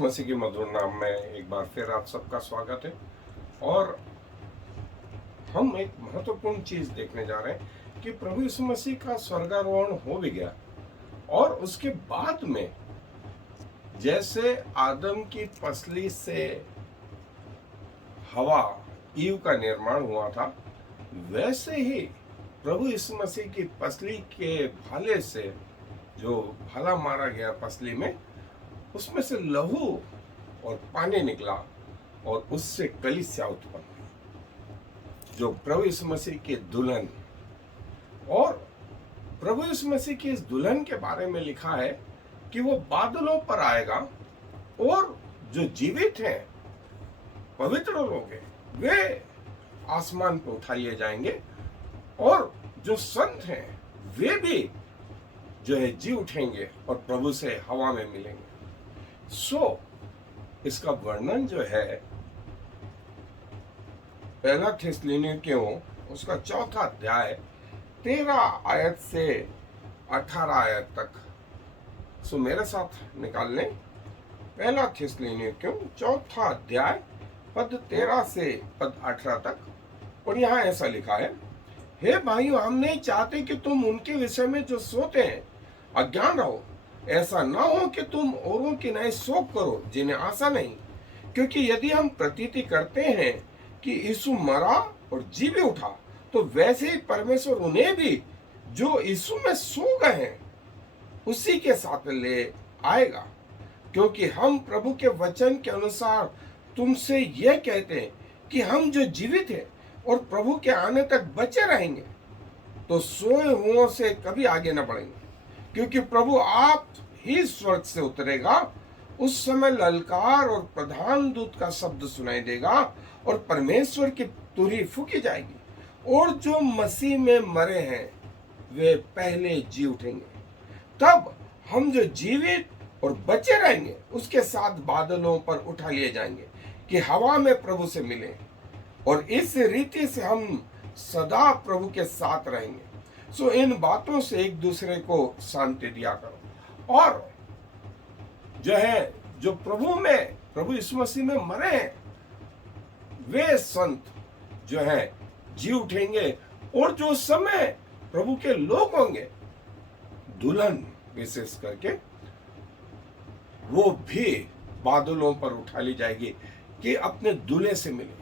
यीशु मसीह के मधुर नाम में एक बार फिर आप सबका स्वागत है। और हम एक महत्वपूर्ण चीज देखने जा रहे हैं कि प्रभु यीशु मसीह का स्वर्गारोहण हो भी गया और उसके बाद में जैसे आदम की पसली से हवा ईव का निर्माण हुआ था, वैसे ही प्रभु यीशु मसीह की पसली के भाले से जो भाला मारा गया पसली में, उसमें से लहू और पानी निकला और उससे कलीसिया उत्पन्न हुई, जो प्रभु यीशु मसीह की दुल्हन। और प्रभु यीशु मसीह की इस दुल्हन के बारे में लिखा है कि वो बादलों पर आएगा और जो जीवित हैं, पवित्र लोग हैं, वे आसमान पर उठा लिए जाएंगे और जो संत हैं वे भी जो है जी उठेंगे और प्रभु से हवा में मिलेंगे। इसका वर्णन जो है पहला थिस्सलुनीकियों उसका 4 अध्याय 13 आयत से 18 आयत तक। मेरे साथ निकाल लें। पहला थिस्सलुनीकियों 4 अध्याय पद 13 से पद 18 तक। और यहाँ ऐसा लिखा है, हे भाइयों, हम नहीं चाहते कि तुम उनके विषय में जो सोते हैं अज्ञान रहो। ऐसा ना हो कि तुम औरों की नए शोक करो जिन्हें आशा नहीं, क्योंकि यदि हम प्रतीति करते हैं कि यीशु मरा और जी भी उठा, तो वैसे ही परमेश्वर उन्हें भी जो यीशु में सो गए हैं उसी के साथ ले आएगा। क्योंकि हम प्रभु के वचन के अनुसार तुमसे यह कहते हैं कि हम जो जीवित हैं और प्रभु के आने तक बचे रहेंगे, तो सोए हुओं से कभी आगे न बढ़ेंगे। क्योंकि प्रभु आप ही स्वर्ग से उतरेगा, उस समय ललकार और प्रधान दूत का शब्द सुनाई देगा और परमेश्वर की तुरही फूकी जाएगी और जो मसीह में मरे हैं वे पहले जी उठेंगे। तब हम जो जीवित और बचे रहेंगे उसके साथ बादलों पर उठा लिए जाएंगे कि हवा में प्रभु से मिले, और इस रीति से हम सदा प्रभु के साथ रहेंगे। इन बातों से एक दूसरे को शांति दिया करो। और जो है जो प्रभु यीशु मसीह में मरे हैं वे संत जो है जी उठेंगे, और जो समय प्रभु के लोग होंगे, दुल्हन विशेष करके, वो भी बादलों पर उठा ली जाएगी कि अपने दूल्हे से मिले।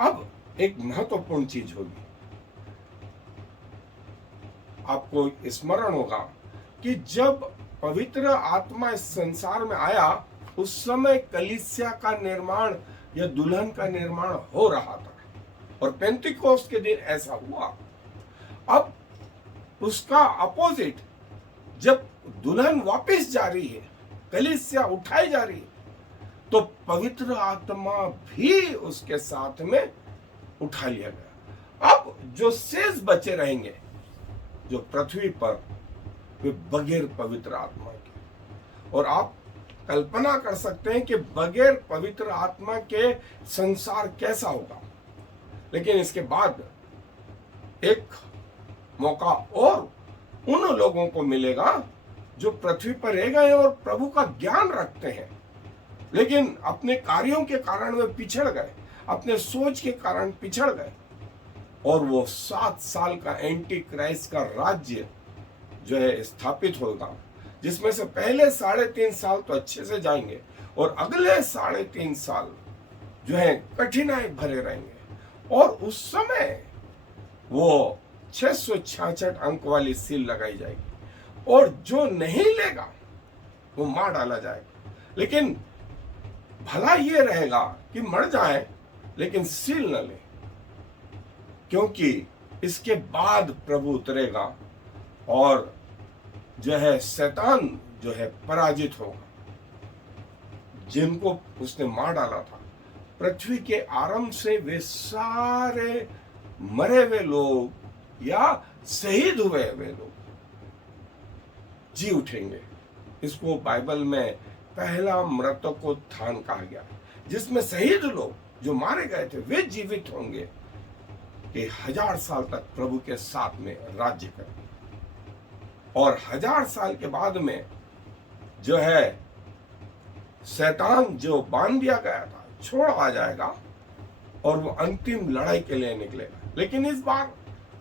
अब एक महत्वपूर्ण चीज होगी, आपको स्मरण होगा कि जब पवित्र आत्मा इस संसार में आया उस समय कलीसिया का निर्माण या दुल्हन का निर्माण हो रहा था, और पेंतिकोस्त के दिन ऐसा हुआ। अब उसका अपोजिट, जब दुल्हन वापस जा रही है, कलीसिया उठाई जा रही है, तो पवित्र आत्मा भी उसके साथ में उठा लिया गया। अब जो शेष बचे रहेंगे जो पृथ्वी पर, वे बगैर पवित्र आत्मा के। और आप कल्पना कर सकते हैं कि बगैर पवित्र आत्मा के संसार कैसा होगा। लेकिन इसके बाद एक मौका और उन लोगों को मिलेगा जो पृथ्वी पर रह गए और प्रभु का ज्ञान रखते हैं, लेकिन अपने कार्यों के कारण वे पिछड़ गए, अपने सोच के कारण पिछड़ गए। और वो 7 साल का एंटी क्राइस्ट का राज्य जो है स्थापित होगा, जिसमें से पहले 3.5 साल तो अच्छे से जाएंगे और अगले 3.5 साल जो है कठिनाई भरे रहेंगे। और उस समय वो 666 अंक वाली सील लगाई जाएगी, और जो नहीं लेगा वो मार डाला जाएगा। लेकिन भला ये रहेगा कि मर जाए लेकिन सील न ले, क्योंकि इसके बाद प्रभु उतरेगा और जो है शैतान जो है पराजित होगा, जिनको उसने मार डाला था। पृथ्वी के आरंभ से वे सारे मरे हुए लोग या शहीद हुए हुए लोग जी उठेंगे। इसको बाइबल में पहला मृतकोत्थान कहा गया, जिसमें शहीद लोग जो मारे गए थे वे जीवित होंगे कि 1000 साल तक प्रभु के साथ में राज्य करेंगे। और 1000 साल के बाद में जो है शैतान जो बांध दिया गया था छोड़ा जाएगा और वो अंतिम लड़ाई के लिए निकलेगा। लेकिन इस बार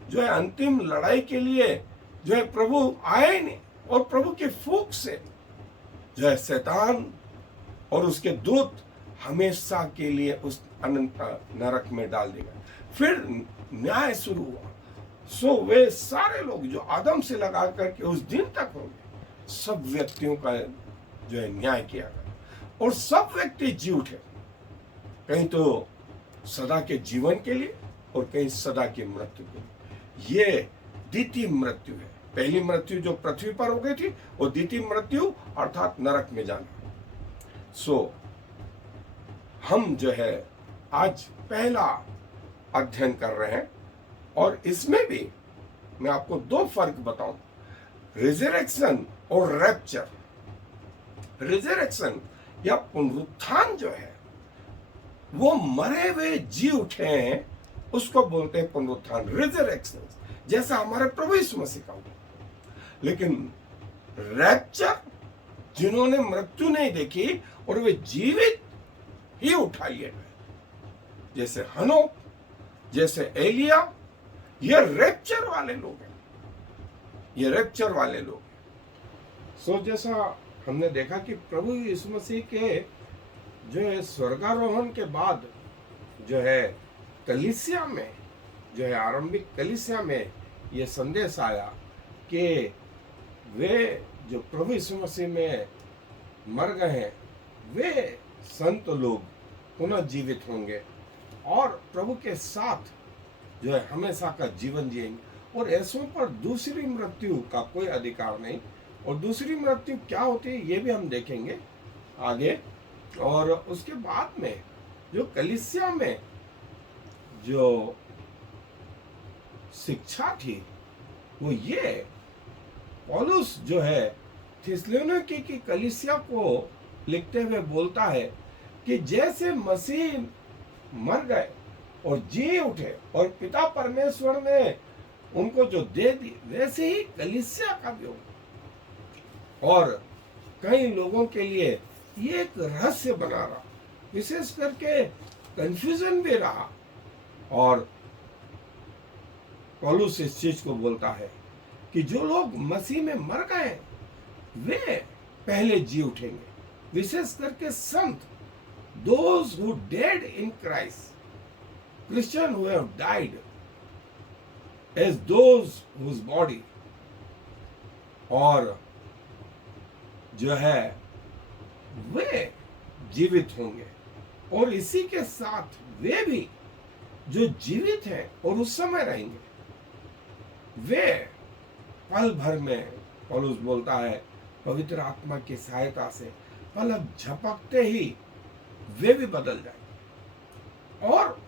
जो है अंतिम लड़ाई के लिए जो है प्रभु आए नहीं, और प्रभु के फूंक से जो है शैतान और उसके दूत हमेशा के लिए उस अनंत नरक में डाल दिए गए। फिर न्याय शुरू हुआ। सो वे सारे लोग जो आदम से लगा करके उस दिन तक होंगे, सब व्यक्तियों का जो है न्याय किया गया, और सब व्यक्ति जी उठे, कहीं तो सदा के जीवन के लिए और कहीं सदा की मृत्यु के लिए। ये द्वितीय मृत्यु है। पहली मृत्यु जो पृथ्वी पर हो गई थी, और द्वितीय मृत्यु अर्थात नरक में जाना। सो हम जो है आज पहला अध्ययन कर रहे हैं, और इसमें भी मैं आपको दो फर्क बताऊं, रिजरेक्शन और रैप्चर। रिजरेक्शन या पुनरुत्थान जो है वो मरे हुए जी उठे हैं, उसको बोलते हैं पुनरुत्थान, रिजरेक्शन, जैसा हमारे प्रभु यीशु मसीह का हुआ। लेकिन रैप्चर, जिन्होंने मृत्यु नहीं देखी और वे जीवित ही उठा लिए गए, जैसे हनोक, जैसे एलिया, ये रैप्चर वाले लोग हैं, ये रैप्चर वाले लोग। सो जैसा हमने देखा कि प्रभु यीशु मसीह के जो है स्वर्गारोहण के बाद जो है कलीसिया में, जो है आरंभिक कलीसिया में ये संदेश आया कि वे जो प्रभु यीशु मसीह में मर गए हैं, वे संत लोग पुनः जीवित होंगे और प्रभु के साथ जो है हमेशा का जीवन जिएंगे, और ऐसों पर दूसरी मृत्यु का कोई अधिकार नहीं। और दूसरी मृत्यु क्या होती है ये भी हम देखेंगे आगे। और उसके बाद में जो कलीसिया में जो शिक्षा थी वो ये, पौलुस जो है थिस्सलुनीके की कलीसिया को लिखते हुए बोलता है कि जैसे मसीह मर गए और जी उठे और पिता परमेश्वर ने उनको जो दे दी, वैसे ही कलीसिया का भी होगा। और कई लोगों के लिए ये एक रहस्य बना रहा, विशेष करके कंफ्यूजन भी रहा, और पौलुस इस चीज को बोलता है कि जो लोग मसीह में मर गए वे पहले जी उठेंगे, विशेष करके संत, those who dead in Christ, Christians who have died as those whose body, और जो है वे जीवित होंगे, और इसी के साथ वे भी जो जीवित हैं और उस समय रहेंगे, वे पल भर में, पौलुस बोलता है, पवित्र आत्मा की सहायता से पलक झपकते ही वे भी बदल जाएंगे, और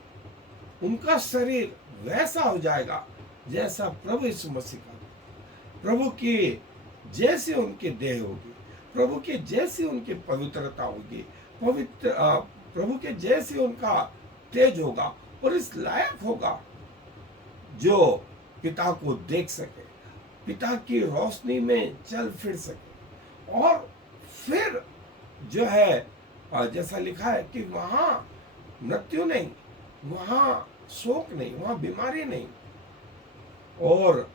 उनका शरीर वैसा हो जाएगा जैसा प्रभु यीशु मसीह का, प्रभु की जैसी उनकी देह होगी, प्रभु की जैसी उनकी पवित्रता होगी, प्रभु के जैसी उनका तेज होगा, और इस लायक होगा जो पिता को देख सके, पिता की रोशनी में चल फिर सके। और फिर जो है जैसा लिखा है कि वहां मृत्यु नहीं, वहां शोक नहीं, वहां बीमारी नहीं। और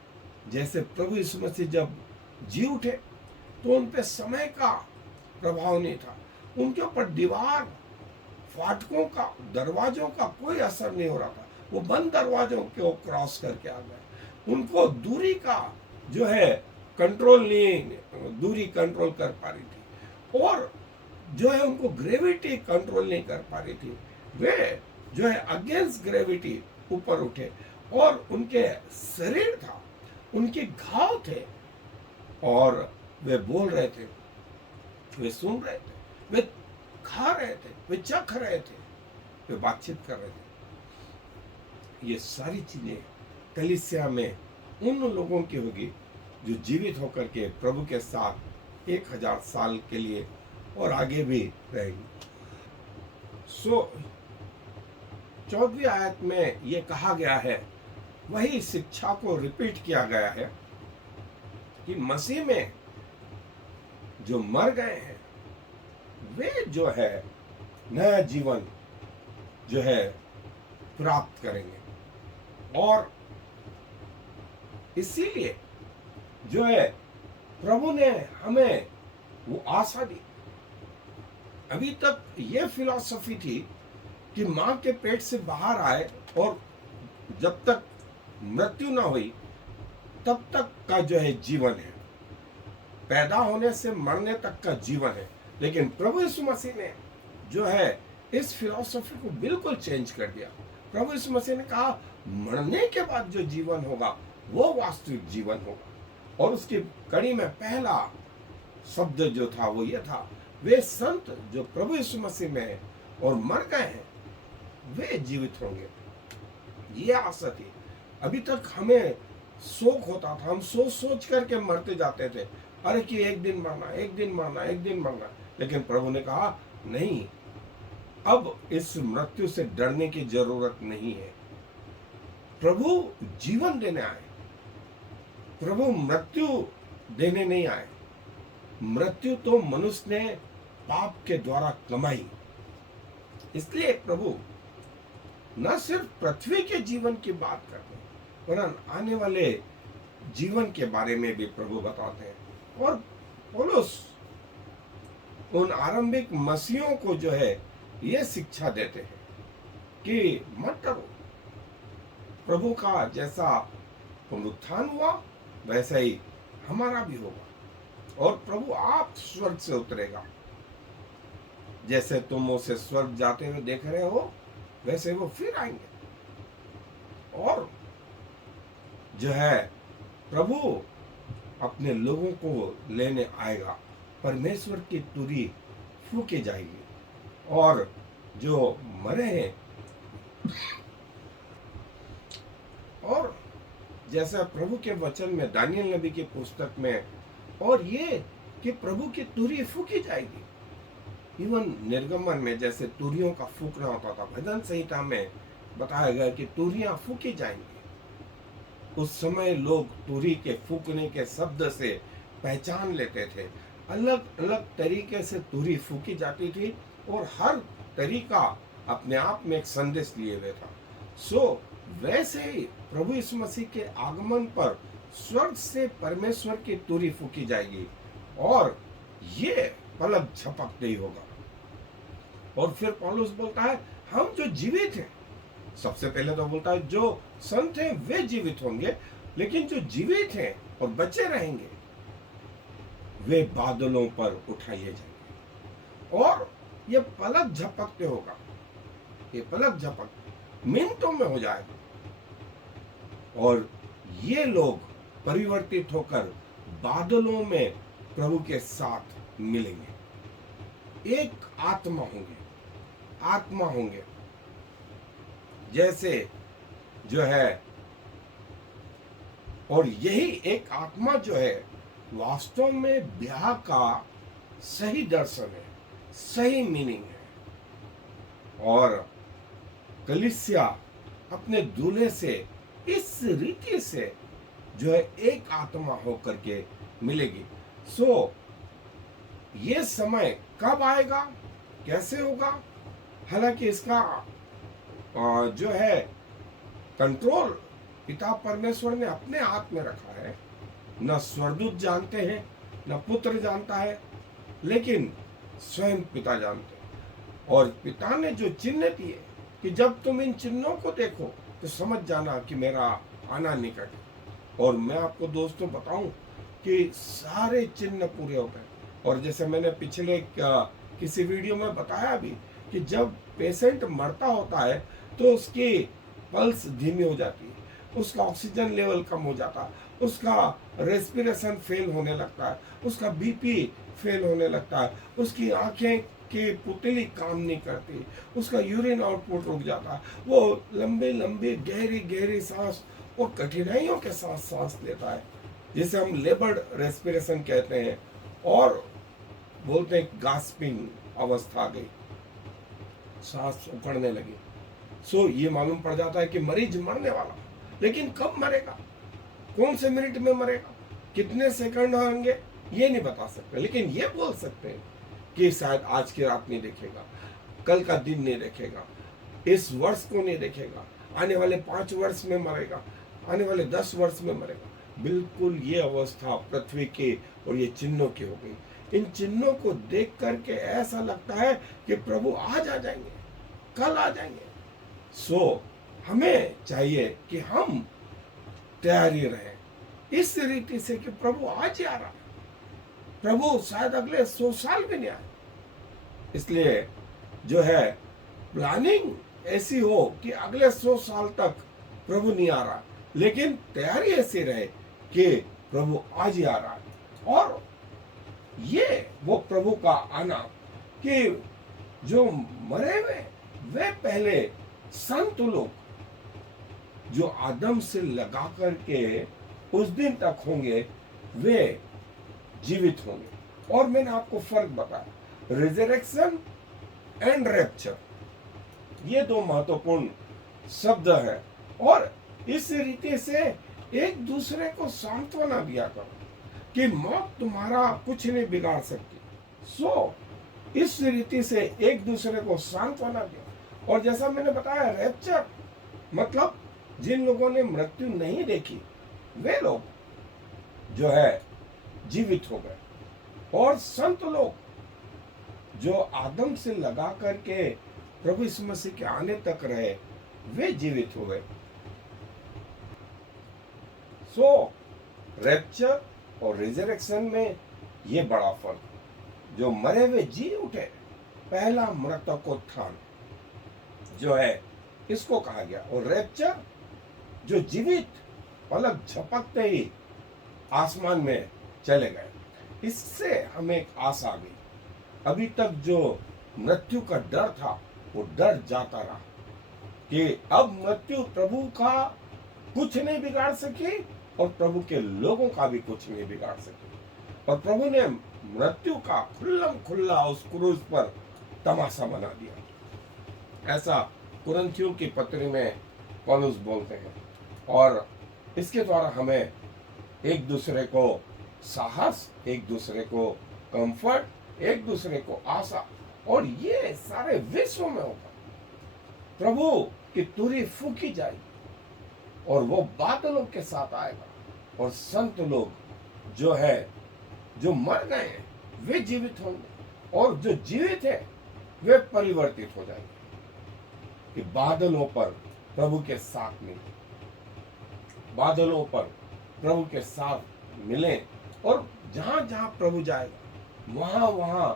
जैसे प्रभु यीशु मसीह जब जी उठे तो उन पे समय का प्रभाव नहीं था, उनके ऊपर दीवार, फाटकों का, दरवाजों का कोई असर नहीं हो रहा था, वो बंद दरवाजों को क्रॉस करके आ गए। उनको दूरी का जो है कंट्रोल नहीं, दूरी कंट्रोल कर पा रही थी, और जो है उनको ग्रेविटी कंट्रोल नहीं कर पा रही थी, वे जो है अगेंस्ट ग्रेविटी ऊपर उठे, और उनके शरीर था, उनके घाव थे, और वे बोल रहे थे, वे सुन रहे थे, वे खा रहे थे, वे चख रहे थे, वे बातचीत कर रहे थे। ये सारी चीजें कलीसिया में उन लोगों की होगी जो जीवित होकर के प्रभु के साथ 1000 साल के लिए और आगे भी रहेंगे। 14वीं आयत में ये कहा गया है, वही शिक्षा को रिपीट किया गया है कि मसीह में जो मर गए हैं वे जो है नया जीवन जो है प्राप्त करेंगे। और इसीलिए जो है प्रभु ने हमें वो आशा दी। अभी तक ये फिलॉसफी थी कि मां के पेट से बाहर आए और जब तक मृत्यु ना हुई तब तक का जो है जीवन है, पैदा होने से मरने तक का जीवन है। लेकिन प्रभु यीशु मसीह ने जो है इस फिलॉसफी को बिल्कुल चेंज कर दिया। प्रभु यीशु मसीह ने कहा मरने के बाद जो जीवन होगा वो वास्तविक जीवन होगा। और उसकी कड़ी में पहला शब्द जो था वो ये था, वे संत जो प्रभु यीशु मसीह में है और मर गए हैं वे जीवित होंगे। ये आशा थी। अभी तक हमें शोक होता था, हम सोच सोच करके मरते जाते थे, अरे कि एक दिन मरना, एक दिन मरना, एक दिन मरना। लेकिन प्रभु ने कहा नहीं, अब इस मृत्यु से डरने की जरूरत नहीं है। प्रभु जीवन देने आए, प्रभु मृत्यु देने नहीं आए। मृत्यु तो मनुष्य ने पाप के द्वारा कमाई। इसलिए प्रभु न सिर्फ पृथ्वी के जीवन की बात करते हैं वरन आने वाले जीवन के बारे में भी प्रभु बताते हैं। और पौलुस उन आरंभिक मसीहों को जो है ये शिक्षा देते हैं कि मत डरो, प्रभु का जैसा पुनरुत्थान हुआ वैसा ही हमारा भी होगा। और प्रभु आप स्वर्ग से उतरेगा, जैसे तुम उसे स्वर्ग जाते हुए देख रहे हो वैसे वो फिर आएंगे। और जो है प्रभु अपने लोगों को लेने आएगा, परमेश्वर की तुरी फूकी जाएगी और जो मरे हैं, और जैसा प्रभु के वचन में दानियल नबी की पुस्तक में, और ये कि प्रभु की तुरी फूकी जाएगी। इवन निर्गमन में जैसे तुरियों का फूकना होता था, भजन संहिता में बताया गया कि तुरियां फूकी जाएंगी। उस समय लोग तुरी के फूकने के शब्द से पहचान लेते थे। अलग अलग तरीके से तुरी फूकी जाती थी और हर तरीका अपने आप में एक संदेश लिए हुए था। सो वैसे ही प्रभु यीशु मसीह के आगमन पर स्वर्ग से परमेश्वर की तुरी फूकी जाएगी और ये पलक झपकते ही होगा। और फिर पौलुस बोलता है हम जो जीवित हैं, सबसे पहले तो बोलता है जो संत हैं वे जीवित होंगे, लेकिन जो जीवित हैं और बचे रहेंगे वे बादलों पर उठाए जाएंगे। और ये पलक झपकते होगा, ये पलक झपक मिनटों में हो जाएगा और ये लोग परिवर्तित होकर बादलों में प्रभु के साथ मिलेंगे। एक आत्मा होंगे, आत्मा होंगे जैसे जो है। और यही एक आत्मा जो है वास्तव में ब्याह का सही दर्शन है, सही मीनिंग है। और कलीसिया अपने दूल्हे से इस रीति से जो है एक आत्मा होकर के मिलेगी। सो ये समय कब आएगा, कैसे होगा, हालांकि इसका जो है कंट्रोल पिता परमेश्वर ने अपने हाथ में रखा है। न स्वर्गदूत जानते हैं, न पुत्र जानता है, लेकिन स्वयं पिता जानते हैं। और पिता ने जो चिन्ह दिए कि जब तुम इन चिन्हों को देखो तो समझ जाना कि मेरा आना निकट है। और मैं आपको दोस्तों बताऊं कि सारे चिन्ह पूरे हो गए। और जैसे मैंने पिछले किसी वीडियो में बताया भी कि जब पेशेंट मरता होता है तो उसकी पल्स धीमी हो जाती है, उसका ऑक्सीजन लेवल कम हो जाता है, उसका रेस्पिरेशन फेल होने लगता है, उसका बीपी फेल होने लगता है, उसकी आंखें की पुतली काम नहीं करती, उसका यूरिन आउटपुट रुक जाता है, वो लंबी लंबी गहरी गहरी सांस और कठिनाइयों के साथ सांस लेता है, जिसे हम लेबर्ड रेस्पिरेशन कहते हैं। और बोलते हैं गास्पिंग अवस्था आ गई, सांस उखड़ने लगी। सो ये मालूम पड़ जाता है कि मरीज मरने वाला, लेकिन कब मरेगा, कौन से मिनट में मरेगा, कितने सेकंड होंगे, ये नहीं बता सकते, लेकिन ये बोल सकते हैं कि शायद आज की रात नहीं देखेगा, कल का दिन नहीं देखेगा, इस वर्ष को नहीं देखेगा, आने वाले 5 वर्ष में मरेगा, आने वाले 10 वर्ष में मरेगा। बिल्कुल ये अवस्था पृथ्वी की और ये चिन्हों की हो गई। इन चिन्हों को देख करके ऐसा लगता है कि प्रभु आज आ जाएंगे, कल आ जाएंगे। सो हमें चाहिए कि हम तैयारी रहे इस रीति से कि प्रभु आज ही आ रहा है, प्रभु शायद अगले 100 साल भी नहीं आए। इसलिए जो है प्लानिंग ऐसी हो कि अगले 100 साल तक प्रभु नहीं आ रहा, लेकिन तैयारी ऐसी रहे कि प्रभु आज ही आ रहा है। और ये वो प्रभु का आना कि जो मरे हुए वे पहले संत लोग जो आदम से लगा करके उस दिन तक होंगे वे जीवित होंगे। और मैंने आपको फर्क बताया, रिजरेक्शन एंड रैप्चर, ये दो महत्वपूर्ण शब्द है। और इस रीति से एक दूसरे को सांत्वना दिया करो कि मौत तुम्हारा कुछ नहीं बिगाड़ सकती। सो इस रीति से एक दूसरे को सांत्वना दिया। और जैसा मैंने बताया, रैप्चर मतलब जिन लोगों ने मृत्यु नहीं देखी वे लोग जो है जीवित हो गए, और संत लोग जो आदम से लगा करके प्रभु यीशु मसीह के आने तक रहे वे जीवित हो गए। सो रैप्चर और रिजरेक्शन में ये बड़ा फर्क, जो मरे हुए जी उठे, पहला मृतकोत्थान जो है इसको कहा गया। और रैप्चर जो जीवित पलक झपकते ही आसमान में चले गए। इससे हमें एक आस आ गई। अभी तक जो मृत्यु का डर था वो डर जाता रहा कि अब मृत्यु प्रभु का कुछ नहीं बिगाड़ सकी और प्रभु के लोगों का भी कुछ नहीं बिगाड़ सकी। और प्रभु ने मृत्यु का खुल्लम खुल्ला उस क्रूज पर तमाशा बना दिया। ऐसा कुरिन्थियों की पत्री में पौलुस बोलते हैं। और इसके द्वारा हमें एक दूसरे को साहस, एक दूसरे को कंफर्ट, एक दूसरे को आशा, और ये सारे विश्व में होगा। प्रभु की तुरही फूकी जाएगी और वो बादलों के साथ आएगा, और संत लोग जो है जो मर गए हैं वे जीवित होंगे, और जो जीवित है वे परिवर्तित हो जाएंगे कि बादलों पर प्रभु के साथ मिले, बादलों पर प्रभु के साथ मिले। और जहां जहां प्रभु जाएगा वहां वहां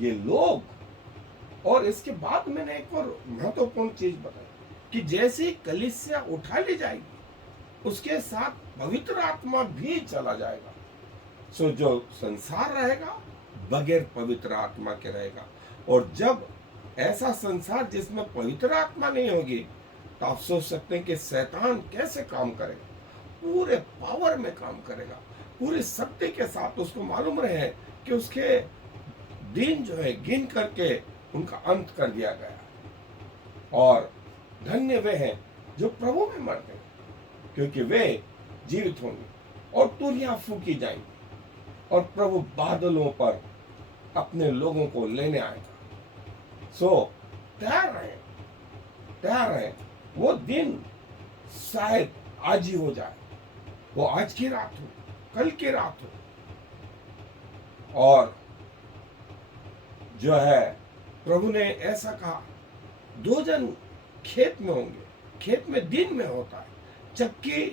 ये लोग। और इसके बाद मैंने एक और महत्वपूर्ण चीज बताई कि जैसे कलीसिया उठा ली जाएगी उसके साथ पवित्र आत्मा भी चला जाएगा। सो जो संसार रहेगा बगैर पवित्र आत्मा के रहेगा। और जब ऐसा संसार जिसमें पवित्र आत्मा नहीं होगी तो आप सोच सकते हैं कि शैतान कैसे काम करेगा। पूरे पावर में काम करेगा, पूरी शक्ति के साथ। उसको मालूम रहे कि उसके दिन जो है गिन करके उनका अंत कर दिया गया। और धन्य वे हैं जो प्रभु में मरते हैं, क्योंकि वे जीवित होंगे और तुरहियां फूकी जाएंगी और प्रभु बादलों पर अपने लोगों को लेने आएगा। सो तैयार रहे, तैयार रहे। वो दिन शायद आज ही हो जाए, वो आज की रात हो, कल की रात हो। और जो है प्रभु ने ऐसा कहा, 2 जन खेत में होंगे, खेत में दिन में होता है, चक्की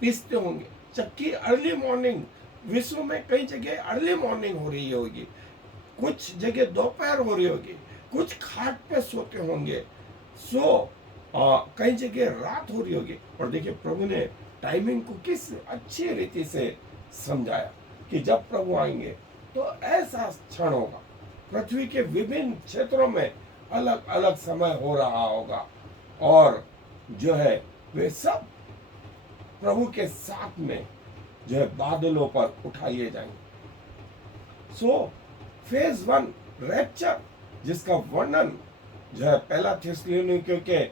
पीसते होंगे, चक्की अर्ली मॉर्निंग, विश्व में कई जगह अर्ली मॉर्निंग हो रही होगी, कुछ जगह दोपहर हो रही होगी, कुछ खाट पे सोते होंगे। कई जगह रात हो रही होगी। और देखिए प्रभु ने टाइमिंग को किस अच्छी रीति से समझाया कि जब प्रभु आएंगे तो ऐसा क्षण होगा, पृथ्वी के विभिन्न क्षेत्रों में अलग अलग समय हो रहा होगा, और जो है वे सब प्रभु के साथ में जो है बादलों पर उठाए जाएंगे। फेज 1 रैप्चर, जिसका वर्णन जो है पहला थिस्सलुनीकियों के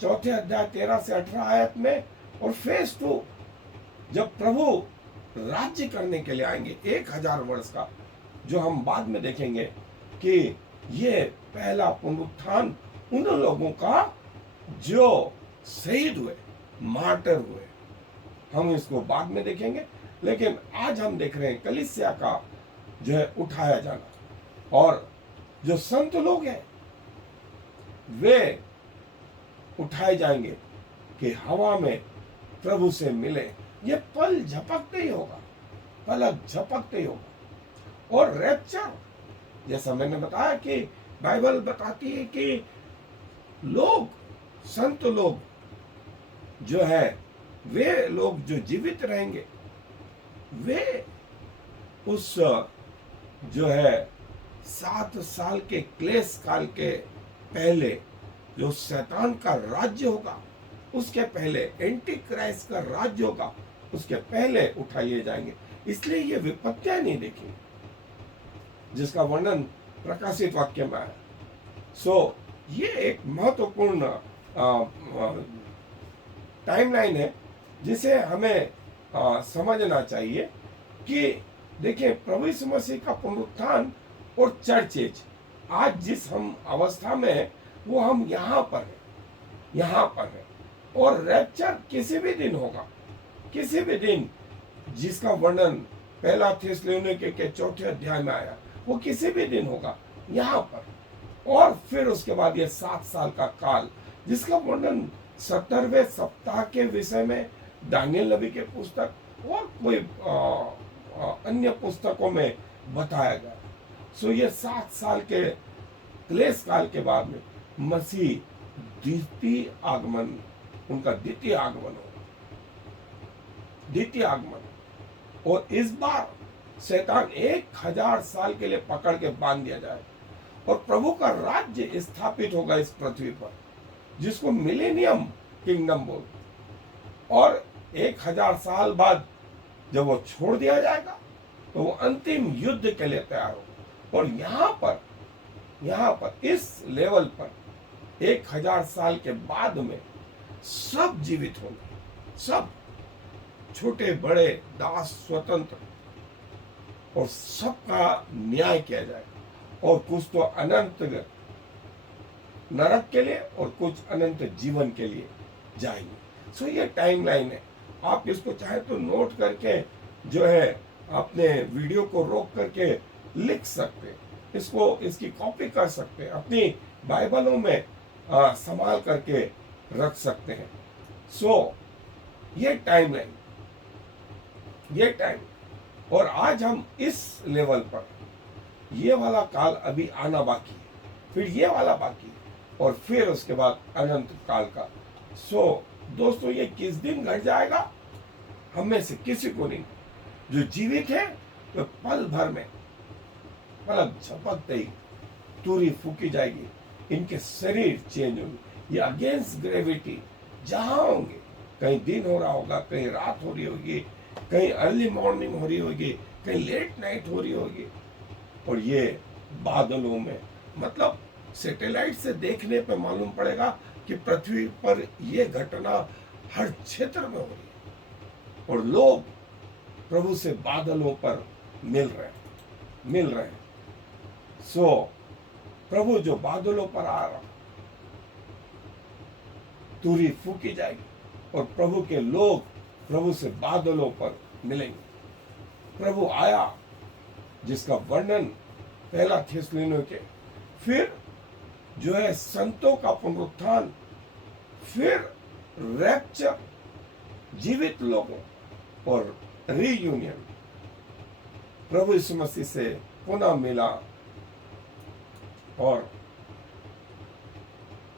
4 अध्याय 13 से 18 आयत में। और फेज 2 जब प्रभु राज्य करने के लिए आएंगे 1000 वर्ष का, जो हम बाद में देखेंगे कि ये पहला पुनरुत्थान उन लोगों का जो शहीद हुए, मार्टर हुए। हम इसको बाद में देखेंगे, लेकिन आज हम देख रहे हैं कलीसिया का जो है उठाया जाना। और जो संत लोग हैं वे उठाए जाएंगे कि हवा में प्रभु से मिले। ये पल झपकते ही होगा, पलक झपकते ही होगा। और रैप्चर, जैसा मैंने बताया कि बाइबल बताती है कि लोग, संत लोग जो है, वे लोग जो जीवित रहेंगे, वे उस जो है 7 साल के क्लेश काल के पहले जो शैतान का राज्य होगा, उसके पहले एंटी क्राइस्ट का राज्य होगा, उसके पहले उठाए जाएंगे। इसलिए ये विपत्तियां नहीं देखी जिसका वर्णन प्रकाशित वाक्य में है। ये एक महत्वपूर्ण टाइमलाइन है जिसे हमें समझना चाहिए कि देखिए, प्रभु यीशु मसीह का पुनरुत्थान और चर्च एज, आज जिस हम अवस्था में है वो हम यहाँ पर है, यहाँ पर है। और रैप्चर किसी भी दिन होगा, किसी भी दिन, जिसका वर्णन पहला थिस्सलुनीके के 4 अध्याय में आया, वो किसी भी दिन होगा यहाँ पर। और फिर उसके बाद ये 7 साल का काल, जिसका वर्णन 70वें सप्ताह के विषय में दानियल नबी के पुस्तक और कोई अन्य पुस्तकों में बताया गया। ये 7 साल के क्लेश काल के बाद में मसीह द्वितीय आगमन, उनका द्वितीय आगमन होगा, द्वितीय आगमन। और इस बार शैतान 1000 साल के लिए पकड़ के बांध दिया जाए और प्रभु का राज्य स्थापित होगा इस पृथ्वी पर, जिसको मिलेनियम किंगडम बोलते। और 1000 साल बाद जब वो छोड़ दिया जाएगा तो वो अंतिम युद्ध के लिए तैयार होगा। और यहाँ पर इस लेवल पर 1000 साल के बाद में सब जीवित होंगे, सब, छोटे बड़े, दास, स्वतंत्र, और सबका न्याय किया जाएगा। और कुछ तो अनंत नरक के लिए और कुछ अनंत जीवन के लिए जाएंगे। ये टाइमलाइन है। आप इसको चाहे तो नोट करके जो है अपने वीडियो को रोक करके लिख सकते हैं, इसकी कॉपी कर सकते हैं, अपनी बाइबलों में संभाल करके रख सकते हैं। ये टाइमलाइन, ये टाइम, और आज हम इस लेवल पर, ये वाला काल अभी आना बाकी है, फिर ये वाला बाकी है, और फिर उसके बाद अनंत काल का। दोस्तों, ये किस दिन घट जाएगा हम में से किसी को नहीं। जो जीवित है तो पल भर में, पलक झपकते ही तुरही फूकी जाएगी, इनके शरीर चेंज होंगे। ये अगेंस्ट ग्रेविटी जहां होंगे, कहीं दिन हो रहा होगा, कहीं रात हो रही होगी, कहीं अर्ली मॉर्निंग हो रही होगी, कहीं लेट नाइट हो रही होगी, और ये बादलों में, मतलब सैटेलाइट से देखने पे मालूम पड़ेगा कि पृथ्वी पर ये घटना हर क्षेत्र में हो रही है, और लोग प्रभु से बादलों पर मिल रहे हैं। प्रभु जो बादलों पर आ रहा, तुरही फूकी जाएगी और प्रभु के लोग प्रभु से बादलों पर मिलेंगे। प्रभु आया, जिसका वर्णन पहला थिस्सलुनीके, फिर जो है संतों का पुनरुत्थान, फिर रैप्चर, जीवित लोगों, और रीयूनियन, प्रभु यीशु मसीह से पुनः मिला। और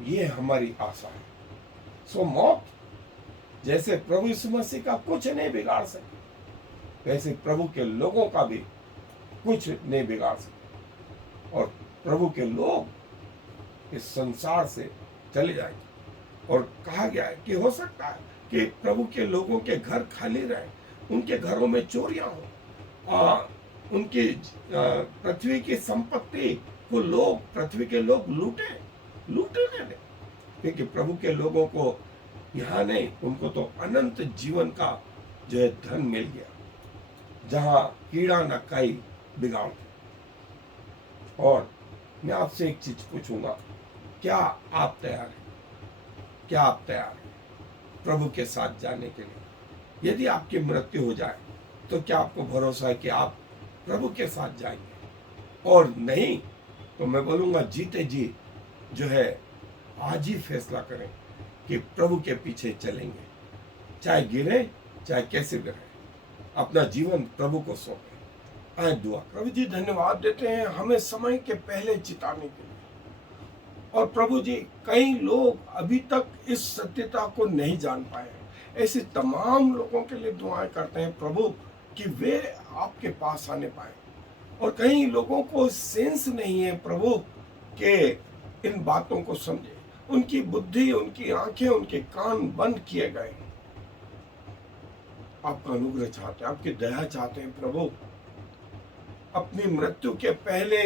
ये हमारी आशा है। मौत जैसे प्रभु यीशु मसीह का कुछ नहीं बिगाड़ सके, वैसे प्रभु के लोगों का भी कुछ नहीं बिगाड़ सके, और प्रभु के लोग इस संसार से चले जाएंगे। और कहा गया है कि हो सकता है कि प्रभु के लोगों के घर खाली रहे, उनके घरों में चोरियां हो, उनकी पृथ्वी की संपत्ति को पृथ्वी के लोग लूटने दें, क्योंकि प्रभु के लोगों को यहाँ नहीं, उनको तो अनंत जीवन का जो है धन मिल गया, जहाँ कीड़ा न काई बिगाड़ते। और मैं आपसे एक चीज पूछूंगा, क्या आप तैयार हैं? क्या आप तैयार हैं प्रभु के साथ जाने के लिए? यदि आपकी मृत्यु हो जाए तो क्या आपको भरोसा है कि आप प्रभु के साथ जाएंगे? और नहीं तो मैं बोलूंगा जीते जी जो है आज ही फैसला करें कि प्रभु के पीछे चलेंगे, चाहे गिरे चाहे कैसे भी रहे, अपना जीवन प्रभु को सौंपे। आए दुआ। प्रभु जी धन्यवाद देते हैं हमें समय के पहले चिताने के लिए। और प्रभु जी कई लोग अभी तक इस सत्यता को नहीं जान पाए हैं। ऐसे तमाम लोगों के लिए दुआएं करते हैं प्रभु कि वे आपके पास आने पाए। और कई लोगों को सेंस नहीं है प्रभु के इन बातों को समझे, उनकी बुद्धि, उनकी आंखें, उनके कान बंद किए गए। आपका अनुग्रह चाहते हैं, आपकी दया चाहते हैं प्रभु। अपनी मृत्यु के पहले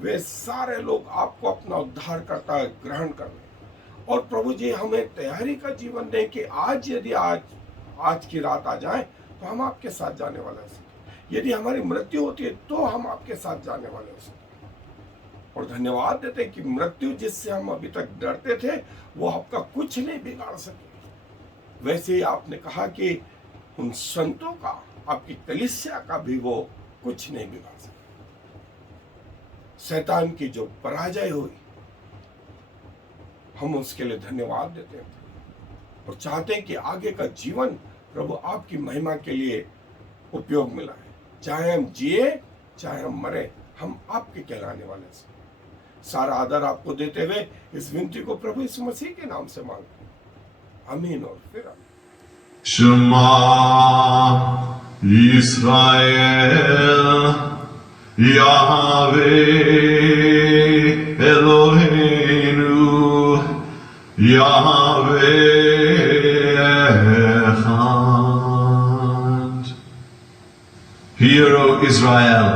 वे सारे लोग आपको अपना उद्धार करता ग्रहण कर लें। और प्रभु जी हमें तैयारी का जीवन दें कि आज यदि आज की रात आ जाए तो हम आपके साथ जाने वाले हो सकते। यदि हमारी मृत्यु होती है तो हम आपके साथ जाने वाले हो सकते। और धन्यवाद देते कि मृत्यु जिससे हम अभी तक डरते थे वो आपका कुछ नहीं बिगाड़ सके। वैसे ही आपने कहा कि उन संतों का, आपकी कलीसिया का भी वो कुछ नहीं बिगाड़ सके। शैतान की जो पराजय हुई हम उसके लिए धन्यवाद देते हैं और चाहते हैं कि आगे का जीवन प्रभु आपकी महिमा के लिए उपयोग मिला है। चाहे हम जिए चाहे हम मरे, हम आपके कहलाने वाले हैं। सारा आदर आपको देते हुए इस विनती को प्रभु यीशु मसीह के नाम से मांगते हैं, आमीन और फिर आमीन। Shema Yisrael Yahweh Eloheinu Yahweh Echad. Hear, O Israel,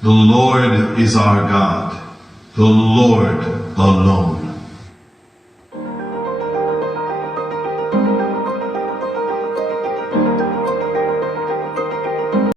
the Lord is our God, the Lord alone.